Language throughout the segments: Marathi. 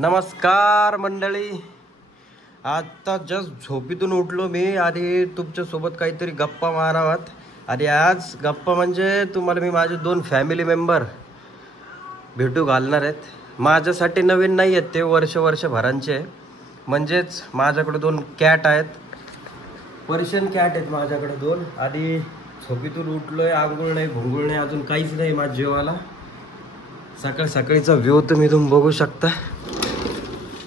नमस्कार मंडळी. आता जस्ट झोपेतून उठलो मी आणि तुमच्यासोबत काहीतरी गप्पा मारावात. आणि आज गप्पा म्हणजे तुम्हाला मी माझे 2 फॅमिली मेंबर भेटू घालणार आहेत. माझ्यासाठी नवीन नाही आहेत ते, वर्षभरांचे. म्हणजेच माझ्याकडे 2 कॅट आहेत, पर्शियन कॅट आहेत माझ्याकडे 2. आणि झोपेतून उठलोय, आंघोळ नाही भुंगुळ नाही, अजून काहीच नाही माझ्या जीवाला. सकाळचा व्ह्यू तुम्ही बघू शकता.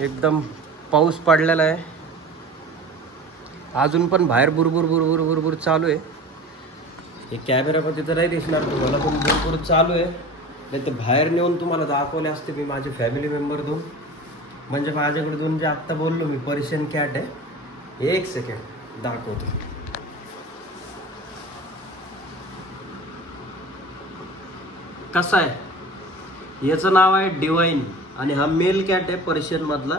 एकदम पाऊस पडलेला आहे, अजून पण बाहेर बुरबुर बुरबुर बुरबुर चालू आहे. हे कॅमेरामध्ये तर नाही दिसणार तुम्हाला, पण बुरबुर चालू आहे. नाही तर बाहेर नेऊन तुम्हाला दाखवले असते मी माझे फॅमिली मेंबर 2. म्हणजे माझ्याकडे 2 जे आत्ता बोललो मी पर्शियन कॅट आहे. 1 सेकंड दाखवतो. कसा आहे, याचं नाव आहे डिवाइन आणि हा मेल कॅट आहे पर्शियन मधला.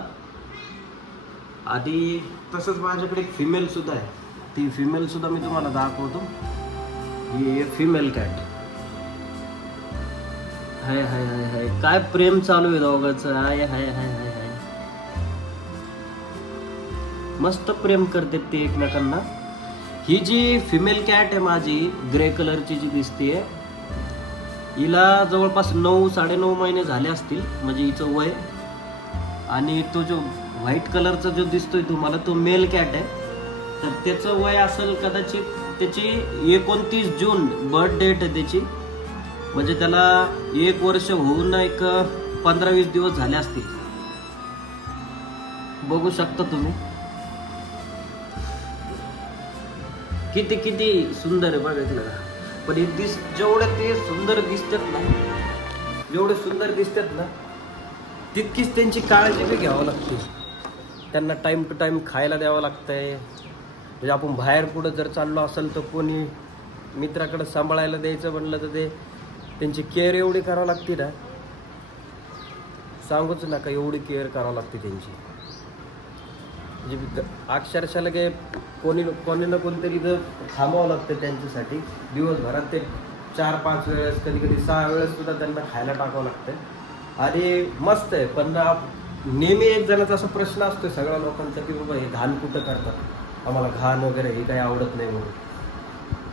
आणि तसंच माझ्याकडे एक फिमेल सुद्धा आहे, ती फिमेल सुद्धा मी तुम्हाला दाखवतो. ही फिमेल कॅट. हाय हाय हाय हाय, काय प्रेम चालू आहे दोघांचं. हाय हाय हाय हाय हाय, मस्त प्रेम करते ते एकमेकांना. ही जी फिमेल कॅट आहे माझी, ग्रे कलरची जी दिसते, हिला जवळपास 9-9.5 महिने झाले असतील, म्हणजे हिचं वय. आणि तो जो व्हाईट कलरचा जो दिसतोय तुम्हाला, तो मेल कॅट आहे. तर त्याचं वय असेल कदाचित, त्याची 29 जून बर्थ डेट आहे त्याची. म्हणजे त्याला 1 वर्ष होऊन एक 15-20 दिवस झाले असतील. बघू शकता तुम्ही किती किती सुंदर आहे बघितलं का. पण जेवढे ते सुंदर दिसतात ना, जेवढे सुंदर दिसतात ना, तितकीच त्यांची काळजी बी घ्यावं लागते. त्यांना टाइम टू टाइम खायला द्यावं लागतंय. म्हणजे आपण बाहेर कुठं जर चाललो असेल तर कोणी मित्राकडे सांभाळायला द्यायचं म्हणलं तर त्यांची केअर एवढी करावं लागते ना, सांगूच नका, एवढी केअर करावं लागते त्यांची. म्हणजे अक्षरशः लगे कोणी ना कोणतरी जर थांबावं लागतं त्यांच्यासाठी. दिवसभरात ते 4-5 वेळेस, कधी 6 वेळेस सुद्धा त्यांना खायला टाकावं लागतं. आणि मस्त आहे. पण नेहमी एक जणाचा असा प्रश्न असतो सगळ्या लोकांचा की बाबा हे घाण कुठं करतात, आम्हाला घाण वगैरे हे काही आवडत नाही म्हणून.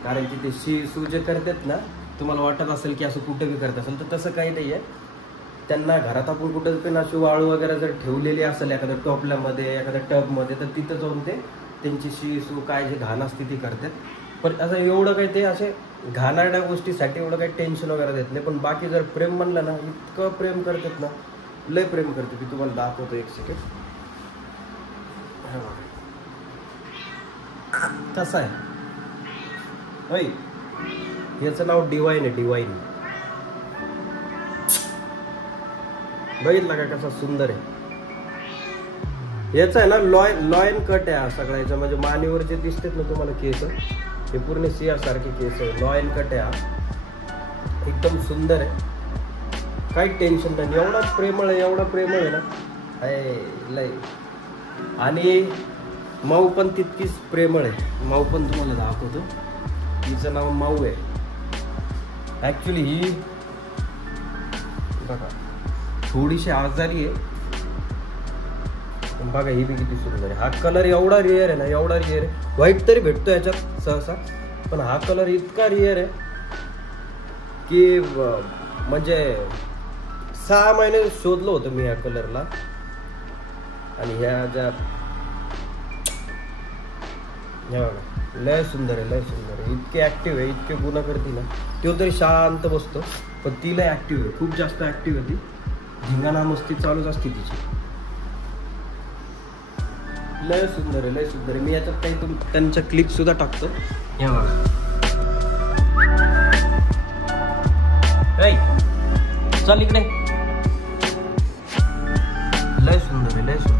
कारण की ते शी जे करतात ना, तुम्हाला वाटत असेल की असं कुठं बी करत असेल, तर तसं काही नाही आहे. त्यांना घरात आपण कुठं पण अशी वाळू वगैरे जर ठेवलेली असेल एखाद्या टोपल्यामध्ये, एखाद्या टबमध्ये, तर तिथं जाऊन ते त्यांची शी काय जे घाण असते ती करतात. पण असं एवढं काही ते असे घाणाऱ्या गोष्टीसाठी एवढं काही टेन्शन वगैरे देत नाही. पण बाकी जर प्रेम म्हणलं ना, इतकं प्रेम करतात ना, लय प्रेम करते. मी तुम्हाला दाखवतो 1 सेकंड. कसं आहे होय, याचं नाव डिवाइन आहे. डिवाइन बघितलं का कसा सुंदर आहे. याचा आहे ना लॉयन कट आहे हा सगळ्याचा. म्हणजे मानेवर जे दिसतात ना तुम्हाला केस, हे पूर्ण सिया सारखे केस आहे. लॉयन कट आहे हा, एकदम सुंदर आहे, काही टेन्शन नाही. एवढा प्रेमळ आहे, एवढा प्रेमळ आहे ना, आहे लय. आणि माऊ पण तितकीच प्रेमळ आहे. माऊ पण तुम्हाला दाखवतो. हिचं नाव माऊ आहे. ॲक्च्युली ही बघा थोडीशी आजारी आहे, पण बघा ही बी किती सुंदर आहे. हा कलर एवढा रिअर आहे ना, एवढा रिअर आहे. व्हाईट तरी भेटतो याच्यात सहसा, पण हा कलर इतका रिअर आहे की म्हणजे 6 महिने शोधलं होतं मी या कलरला. आणि ह्या ज्या बघा लय सुंदर आहे, लय सुंदर आहे. इतके ऍक्टिव्ह आहे, इतके गुन्हा करते ना. तो तरी शांत बसतो, पण ती लय ऍक्टिव्ह आहे, खूप जास्त ऍक्टिव्ह आहे ती. धिंगाणा मस्ती चालूच असते तिची. लय सुंदर आहे, लय सुंदर आहे. मी याच्यात काही त्यांच्या क्लिप सुद्धा टाकतो. हे बघा, चल इकडे. लय सुंदर आहे, लय सुंदर.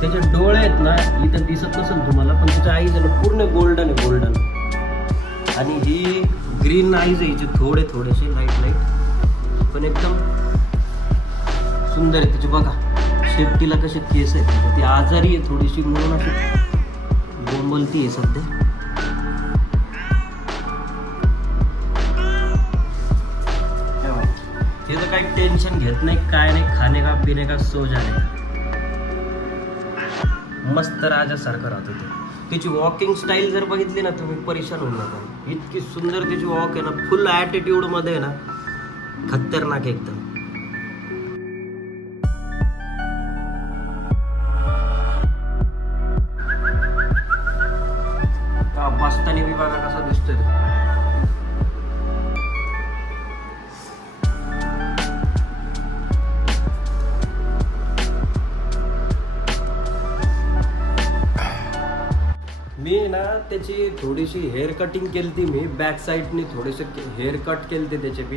त्याचे डोळे आहेत ना, इथं दिसत नसेल तुम्हाला, पण त्याच्या आईज आहे ना पूर्ण गोल्डन आहे, गोल्डन. आणि ही ग्रीन आईज आहे हिचे, थोडेसे लाईट, पण एकदम सुंदर आहे. त्याची बघा शेपटीला कसे केस आहेत. ती आजारी आहे थोडीशी, म्हणून अशी बोंबलती आहे सध्या. हे तिचं काही टेन्शन घेत नाही, काय नाही, खाणे का पिणे का सो जाणे का, मस्त राजासारखं राहतो ते. तिची वॉकिंग स्टाईल जर बघितली ना तुम्ही परेशान होऊन जाता. इतकी सुंदर तिची वॉक आहे ना, फुल ॲटिट्यूड मध्ये आहे ना, खतरनाक एकदम. बसताना बी बघा कसा दिसतोय ते. मी ना त्याची थोडीशी हेअर कटिंग केली मी बॅक साईडनी, थोडेसे हेअर कट केले त्याचे बी.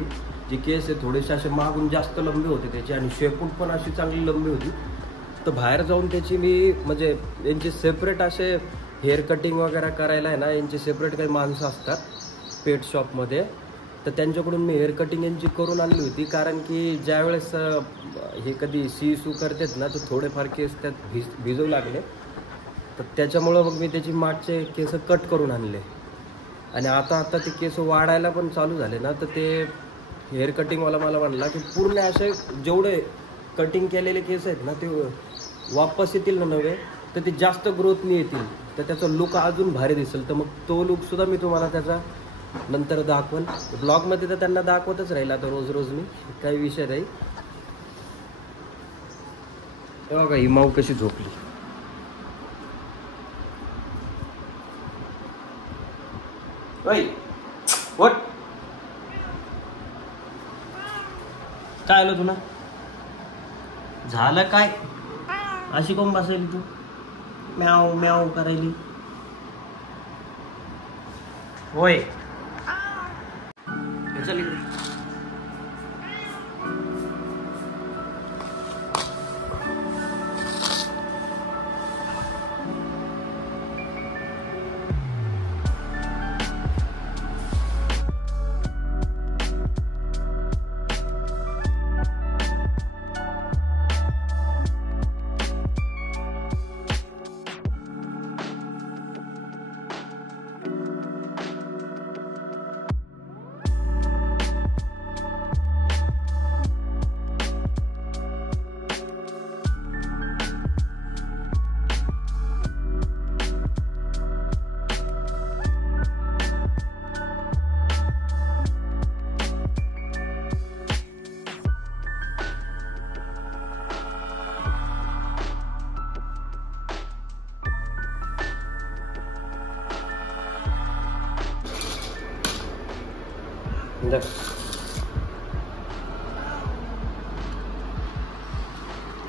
जे केस आहे थोडेसे असे मागून जास्त लंबे होते त्याचे आणि शेपूट पण अशी चांगली लंबी होती. तर बाहेर जाऊन त्याची मी म्हणजे यांचे सेपरेट असे हेअर कटिंग वगैरे करायला आहे ना, यांचे सेपरेट काही माणसं असतात पेट शॉपमध्ये. तर त्यांच्याकडून मी हेअर कटिंग यांची करून आणली होती. कारण की ज्यावेळेस हे कधी सू करतात ना, तर थोडेफार केस त्यात भिजवू लागले. तर त्याच्यामुळं मग मी त्याची मागचे केस कट करून आणले. आणि आता ते केस वाढायला पण चालू झाले ना, तर ते हेअर कटिंगवाला मला म्हणला की पूर्ण असे जेवढे कटिंग केलेले केस आहेत ना, ते वापस येतील ना नवे, तर ते जास्त ग्रोथनी येतील, तर त्याचा लुक अजून भारी दिसेल. तर मग तो लुकसुद्धा मी तुम्हाला त्याचा नंतर दाखवेन ब्लॉगमध्ये. तर त्यांना दाखवतच राहील आता रोज मी, काही विषय नाही. बघा ही माऊ कशी झोपली. वट काय आलं तुला, झालं काय, अशी कोण बसायली तू, म्याव म्याव करायली होय. चल इकडे.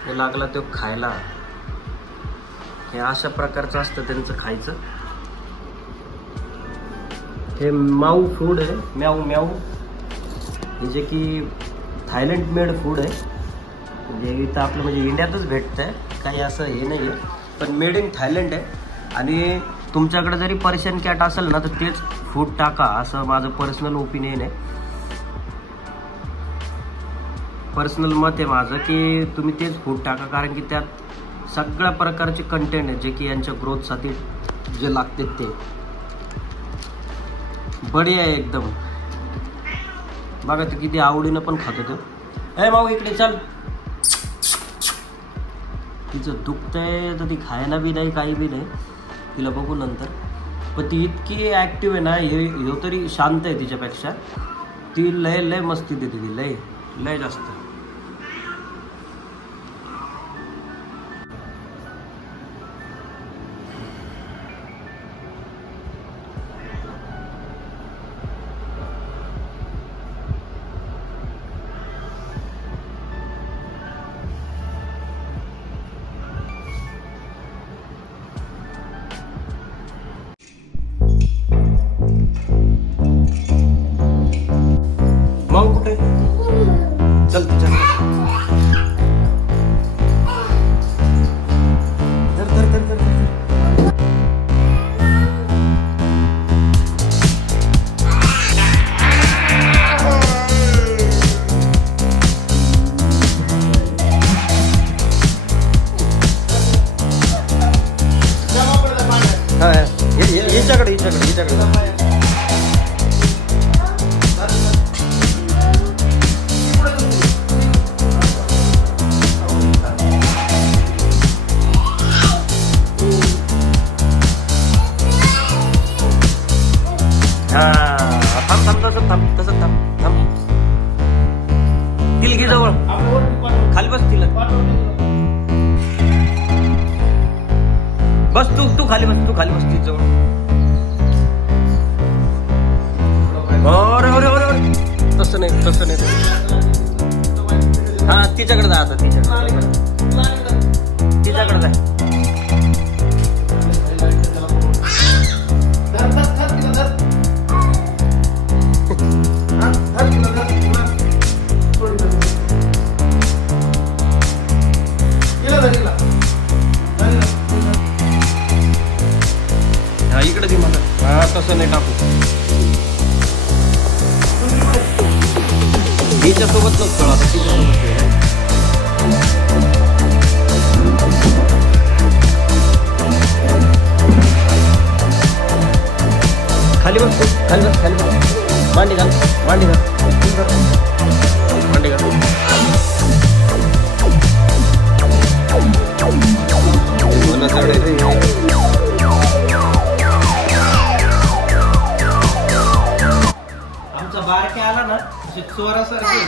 हे लागला तो खायला. हे अशा प्रकारचं असतं त्यांचं खायचं. हे माऊ फूड आहे, म्याऊ म्याऊ. हे जे की थायलंड मेड फूड आहे. म्हणजे इथं आपलं म्हणजे इंडियातच भेटतंय, काही असं हे नाही आहे, पण मेड इन थायलंड आहे. आणि तुमच्याकडे जरी पर्शियन कॅट असेल ना, तर तेच फूड टाका, असं माझं पर्सनल ओपिनियन आहे. पर्सनल मत आहे माझं की तुम्ही तेच फूड टाका. कारण की त्यात सगळ्या प्रकारचे कंटेंट आहे जे की यांच्या ग्रोथसाठी जे लागते ते बढिया आहे एकदम. बघा ते किती आवडीनं पण खातो तो. ए भाऊ इकडे चल. तिचं दुखतंय तर ती खायला बी नाही, काही बी नाही. तिला बघू नंतर. पण ती इतकी ॲक्टिव्ह आहे ना, हे तरी शांत आहे तिच्यापेक्षा. ती लय मस्ती देते, ती लय जास्त. मग कुठे चल जवळ खाली बस तिला बस तू खाली बस ती जवळ अरे तसं नाही हा तिच्याकडे जा आता तिच्याकडे जा हा इकडे दे मला हा तसं नाही टाकू हिच्या सोबत नसतो आता तिच्यासोबत खाली बस मांडी घाल आमचा बारके आला ना चोरासारखे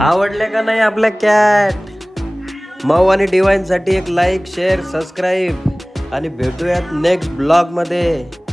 आवडले का नाही आपल्या कॅट माऊ आणि डिवाइन साठी एक लाईक शेअर सबस्क्राईब आणि भेटूयात नेक्स्ट ब्लॉग मध्ये.